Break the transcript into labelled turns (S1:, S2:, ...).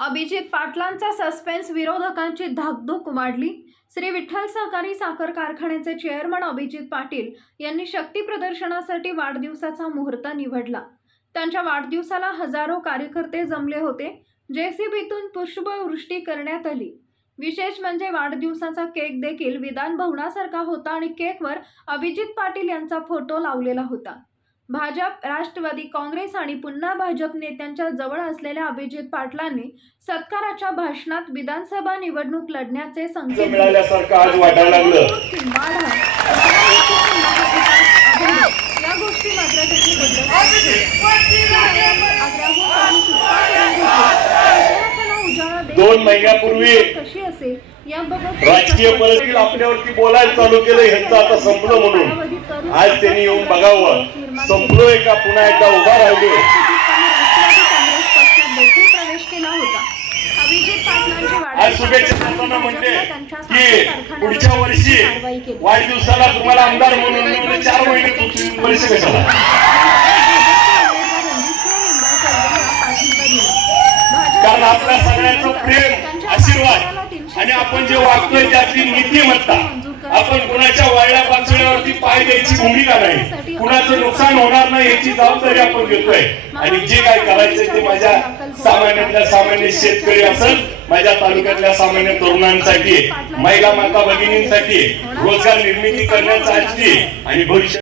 S1: Abhijit पाटलांचा suspense विरोधकांची धाकधूक वाढली. श्री विठ्ठल सहकारी साखर कारखान्याचे चेअरमन अभिजित पाटील यांनी शक्ती प्रदर्शनासाठी वाढदिवसाचा मुहूर्त निवडला. त्यांच्या वाढदिवसाला हजारो कार्यकर्ते जमले होते जेसीबीतून पुष्पवृष्टी करण्यात आली. विशेष म्हणजे वाढदिवसाचा केक देखील विधान भवनासारखा होता आणि केकवर अभिजित पाटील यांचा फोटो लावलेला होता. भाजप राष्ट्रवादी काँग्रेस आणि पुन्हा भाजप नेत्यांच्या जवळ असलेल्या अभिजित पाटलांनी सत्काराच्या भाषणात विधानसभा निवडणूक लढण्याचे संकेत या गोष्टी मात्र त्यांनी
S2: दोन महिन्यापूर्वी राजकीय परिस्थिती आपल्यावरती बोलायला चालू केलं ह्यांचं आता संपलं म्हणून. आज त्यांनी येऊन बघावं. संपलोय का पुन्हा एकदा उभा राहिलोय
S1: पाटलांची
S2: आज शुभेच्छा म्हणते की पुढच्या वर्षी. वाढदिवसाला तुम्हाला आमदार म्हणून चार महिने वर्ष कशाला कारण आपल्या सगळ्यांचं प्रेम आशीर्वाद आणि आपण जे वागतोय त्यातली नीतिमत्ता आपण कुणाच्या वाळल्या पाचव्यावरती पाय द्यायची भूमिका नाही. कुणाचं नुकसान होणार नाही याची जबाबदारी आपण घेतोय. आणि जे काय करायचंय ते माझ्या सामान्यातल्या सामान्य शेतकरी असेल माझ्या तालुक्यातल्या सामान्य तरुणांसाठी महिला माता भगिनींसाठी रोजगार निर्मिती करण्यासाठी आणि भविष्य